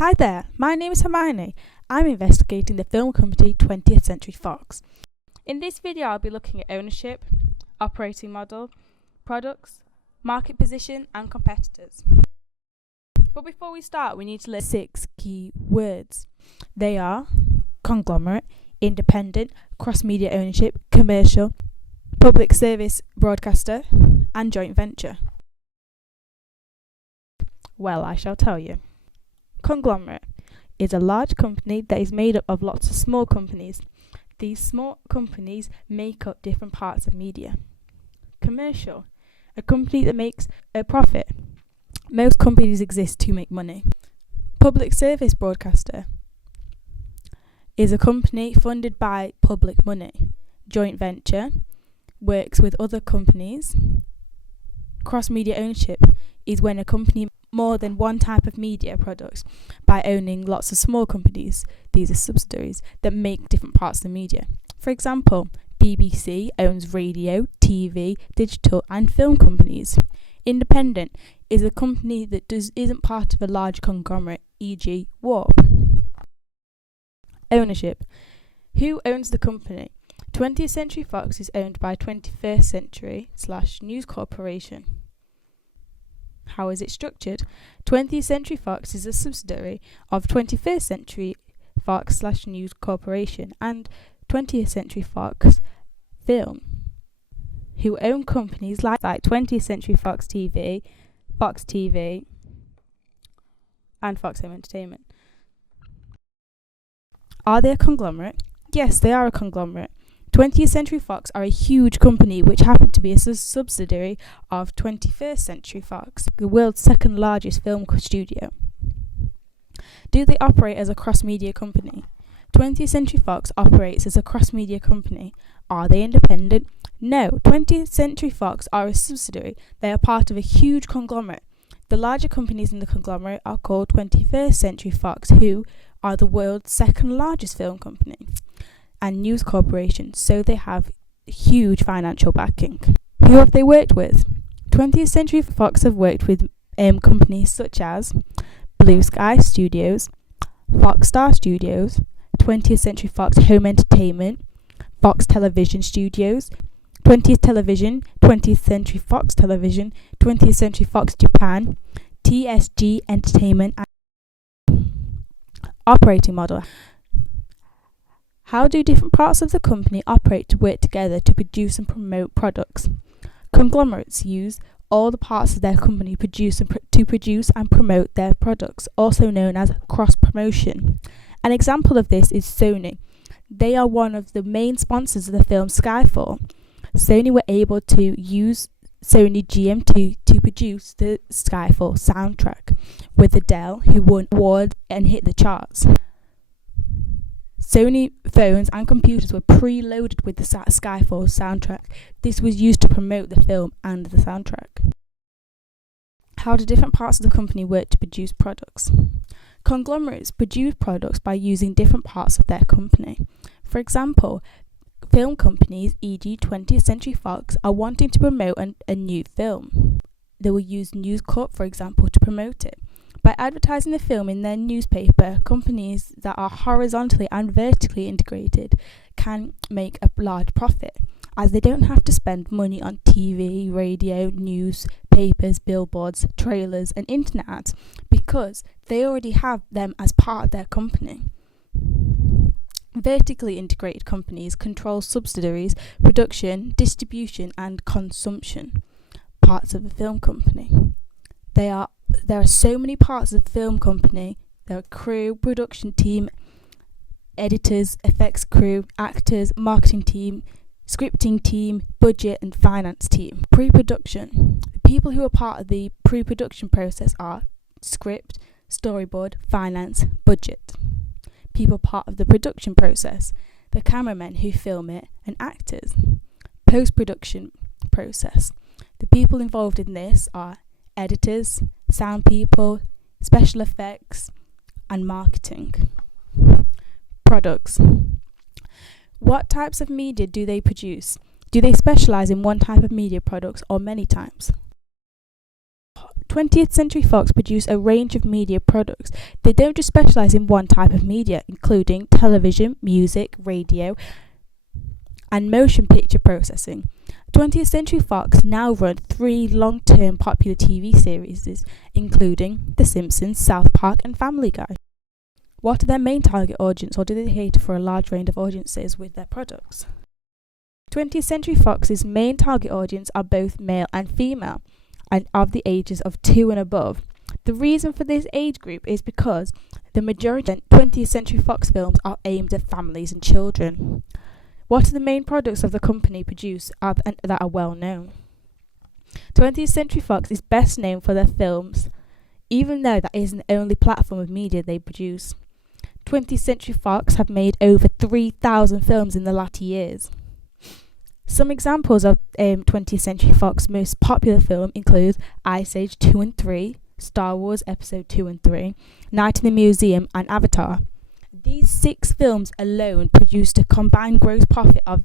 Hi there, my name is Hermione. I'm investigating the film company 20th Century Fox. In this video I'll be looking at ownership, operating model, products, market position and competitors. But before we start we need to list 6 key words. They are conglomerate, independent, cross-media ownership, commercial, public service broadcaster and joint venture. Well, I shall tell you. Conglomerate is a large company that is made up of lots of small companies. These small companies make up different parts of media. Commercial, a company that makes a profit. Most companies exist to make money. Public service broadcaster is a company funded by public money. Joint venture works with other companies. Cross-media ownership is when a company more than one type of media products by owning lots of small companies. These are subsidiaries that make different parts of the media. For example, BBC owns radio, TV, digital and film companies. Independent is a company that isn't part of a large conglomerate, e.g. Warp. Ownership. Who owns the company? 20th Century Fox is owned by 21st Century / News Corporation. How is it structured? 20th Century Fox is a subsidiary of 21st Century Fox / News Corporation and 20th Century Fox Film, who own companies like 20th Century Fox TV, and Fox Home Entertainment. Are they a conglomerate? Yes, they are a conglomerate. 20th Century Fox are a huge company which happen to be a subsidiary of 21st Century Fox, the world's second largest film studio. Do they operate as a cross-media company? 20th Century Fox operates as a cross-media company. Are they independent? No, 20th Century Fox are a subsidiary. They are part of a huge conglomerate. The larger companies in the conglomerate are called 21st Century Fox, who are the world's second largest film company, and News Corporation, so they have huge financial backing. Who have they worked with? 20th Century Fox have worked with companies such as Blue Sky Studios, Fox Star Studios, 20th Century Fox Home Entertainment, Fox Television Studios, 20th Television, 20th Century Fox Television, 20th Century Fox Japan, TSG Entertainment, and operating model. How do different parts of the company operate to work together to produce and promote products? Conglomerates use all the parts of their company to produce and promote their products, also known as cross-promotion. An example of this is Sony. They are one of the main sponsors of the film Skyfall. Sony were able to use Sony GM2 to produce the Skyfall soundtrack with Adele, who won awards and hit the charts. Sony phones and computers were preloaded with the Skyfall soundtrack. This was used to promote the film and the soundtrack. How do different parts of the company work to produce products? Conglomerates produce products by using different parts of their company. For example, film companies, e.g. 20th Century Fox, are wanting to promote a new film. They will use News Corp, for example, to promote it. By advertising the film in their newspaper, companies that are horizontally and vertically integrated can make a large profit, as they don't have to spend money on TV, radio, newspapers, billboards, trailers and internet ads, because they already have them as part of their company. Vertically integrated companies control subsidiaries, production, distribution and consumption parts of a film company. There are so many parts of a film company. There are crew, production team, editors, effects crew, actors, marketing team, scripting team, budget and finance team. Pre-production. The people who are part of the pre-production process are script, storyboard, finance, budget. People part of the production process, the cameramen who film it, and actors. Post-production process. The people involved in this are editors, sound people, special effects, and marketing. Products. What types of media do they produce? Do they specialise in one type of media products or many types? 20th Century Fox produce a range of media products. They don't just specialise in one type of media, including television, music, radio, and motion picture processing. 20th Century Fox now run 3 long-term popular TV series, including The Simpsons, South Park, and Family Guy. What are their main target audience, or do they cater for a large range of audiences with their products? 20th Century Fox's main target audience are both male and female, and of the ages of 2 and above. The reason for this age group is because the majority of 20th Century Fox films are aimed at families and children. What are the main products of the company produce that are well known? 20th Century Fox is best known for their films, even though that isn't the only platform of media they produce. 20th Century Fox have made over 3,000 films in the latter years. Some examples of 20th Century Fox's most popular film include Ice Age 2 and 3, Star Wars Episode 2 and 3, Night in the Museum, and Avatar. These 6 films alone produced a combined gross profit of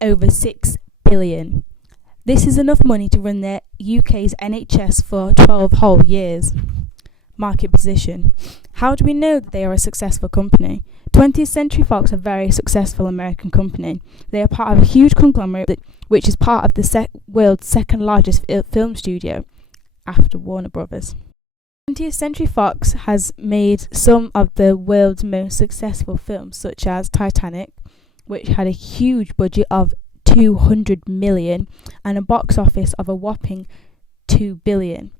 over $6 billion. This is enough money to run the UK's NHS for 12 whole years. Market position. How do we know that they are a successful company? 20th Century Fox are a very successful American company. They are part of a huge conglomerate which is part of the world's second largest film studio after Warner Brothers. 20th Century Fox has made some of the world's most successful films, such as Titanic, which had a huge budget of $200 million and a box office of a whopping $2 billion.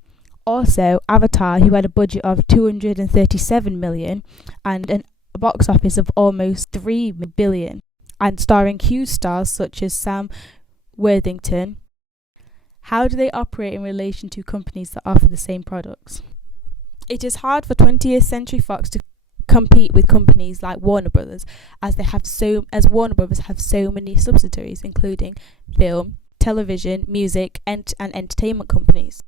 Also, Avatar, who had a budget of $237 million and a box office of almost $3 billion, and starring huge stars such as Sam Worthington. How do they operate in relation to companies that offer the same products? It is hard for 20th Century Fox to compete with companies like Warner Brothers, as Warner Brothers have so many subsidiaries, including film, television, music, and entertainment companies.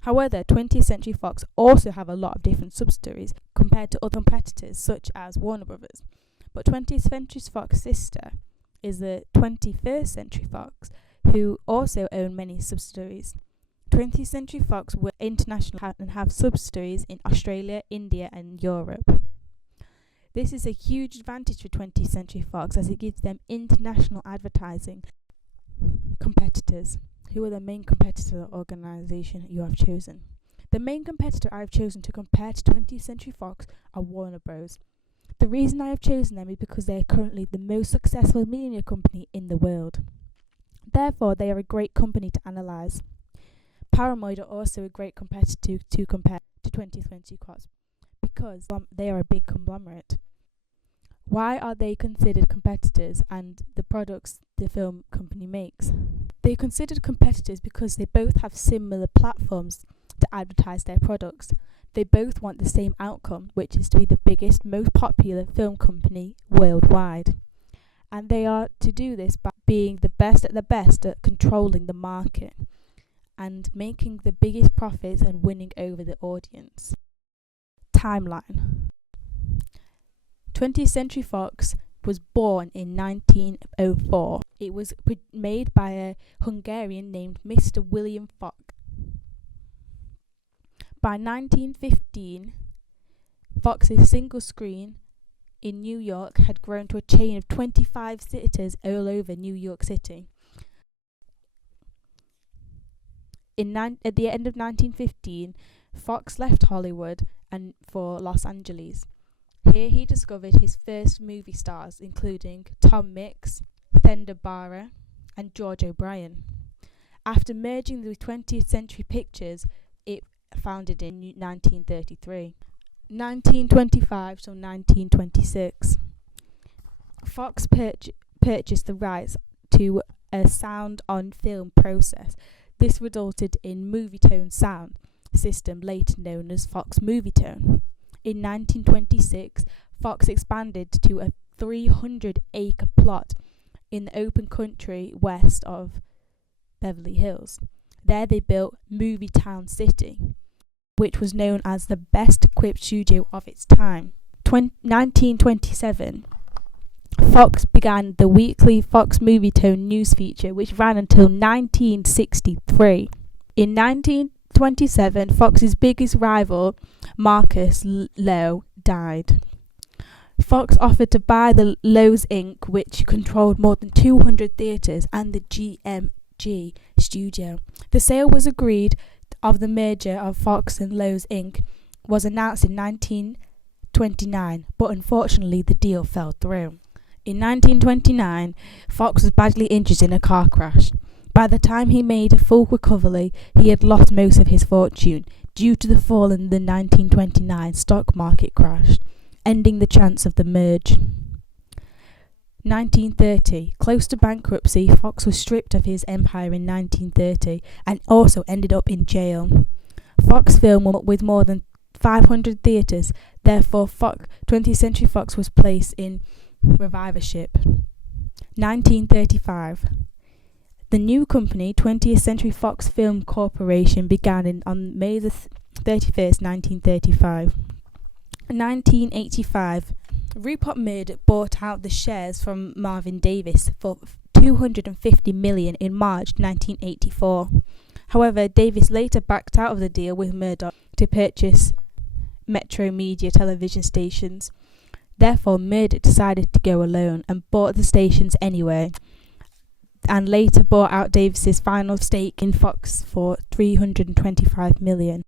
However, 20th Century Fox also have a lot of different subsidiaries compared to other competitors such as Warner Brothers. But 20th Century Fox's sister is the 21st Century Fox, who also own many subsidiaries. 20th Century Fox were international and have subsidiaries in Australia, India, and Europe. This is a huge advantage for 20th Century Fox, as it gives them international advertising competitors. Who are the main competitor organisation you have chosen? The main competitor I have chosen to compare to 20th Century Fox are Warner Bros. The reason I have chosen them is because they are currently the most successful media company in the world. Therefore, they are a great company to analyse. Paramount are also a great competitor to compare to 20th Century Fox because they are a big conglomerate. Why are they considered competitors and the products the film company makes? They are considered competitors because they both have similar platforms to advertise their products. They both want the same outcome, which is to be the biggest, most popular film company worldwide. And they are to do this by being the best at controlling the market and making the biggest profits and winning over the audience. Timeline. 20th Century Fox was born in 1904. It was made by a Hungarian named Mr. William Fox. By 1915, Fox's single screen in New York had grown to a chain of 25 theatres all over New York City. At the end of 1915, Fox left Hollywood and for Los Angeles. Here he discovered his first movie stars, including Tom Mix, Thenda Bara, and George O'Brien. After merging with 20th Century Pictures, it founded in 1933. 1925 to 1926. Fox purchased the rights to a sound-on-film process. This resulted in Movietone sound system, later known as Fox Movietone. In 1926, Fox expanded to a 300-acre plot in the open country west of Beverly Hills. There they built Movietown City, which was known as the best-equipped studio of its time. 1927, Fox began the weekly Fox Movietone news feature, which ran until 1963. In 19 1927, Fox's biggest rival, Marcus Lowe, died. Fox offered to buy the Lowe's Inc., which controlled more than 200 theatres, and the GMG studio. The sale was agreed of the merger of Fox and Lowe's Inc. was announced in 1929, but unfortunately the deal fell through. In 1929, Fox was badly injured in a car crash. By the time he made a full recovery, he had lost most of his fortune due to the fall in the 1929 stock market crash, ending the chance of the merge. 1930. Close to bankruptcy, Fox was stripped of his empire in 1930 and also ended up in jail. Fox Film with more than 500 theatres, therefore 20th Century Fox was placed in receivership. 1935. The new company, 20th Century Fox Film Corporation, began on May 31st, 1935. 1985. Rupert Murdoch bought out the shares from Marvin Davis for $250 million in March 1984. However, Davis later backed out of the deal with Murdoch to purchase Metro Media television stations. Therefore, Murdoch decided to go alone and bought the stations anyway, and later bought out Davis's final stake in Fox for $325 million.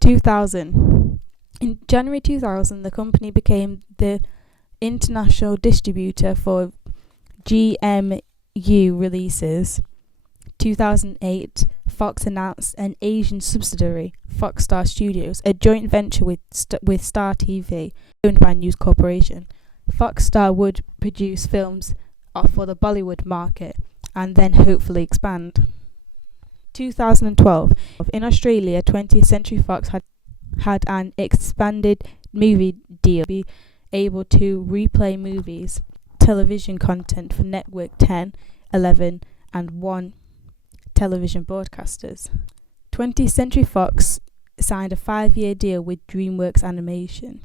2000. In January 2000, the company became the international distributor for GMU releases. 2008, Fox announced an Asian subsidiary, Fox Star Studios, a joint venture with Star TV, owned by News Corporation. Fox Star would produce films for the Bollywood market and then hopefully expand. 2012, in Australia, 20th Century Fox had an expanded movie deal to be able to replay movies, television content for Network 10, 11 and 1 television broadcasters. 20th Century Fox signed a 5-year deal with DreamWorks Animation.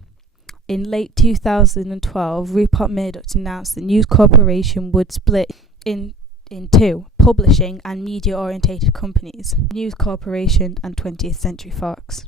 In late 2012, Rupert Murdoch announced that News Corporation would split in two publishing and media-orientated companies, News Corporation and 20th Century Fox.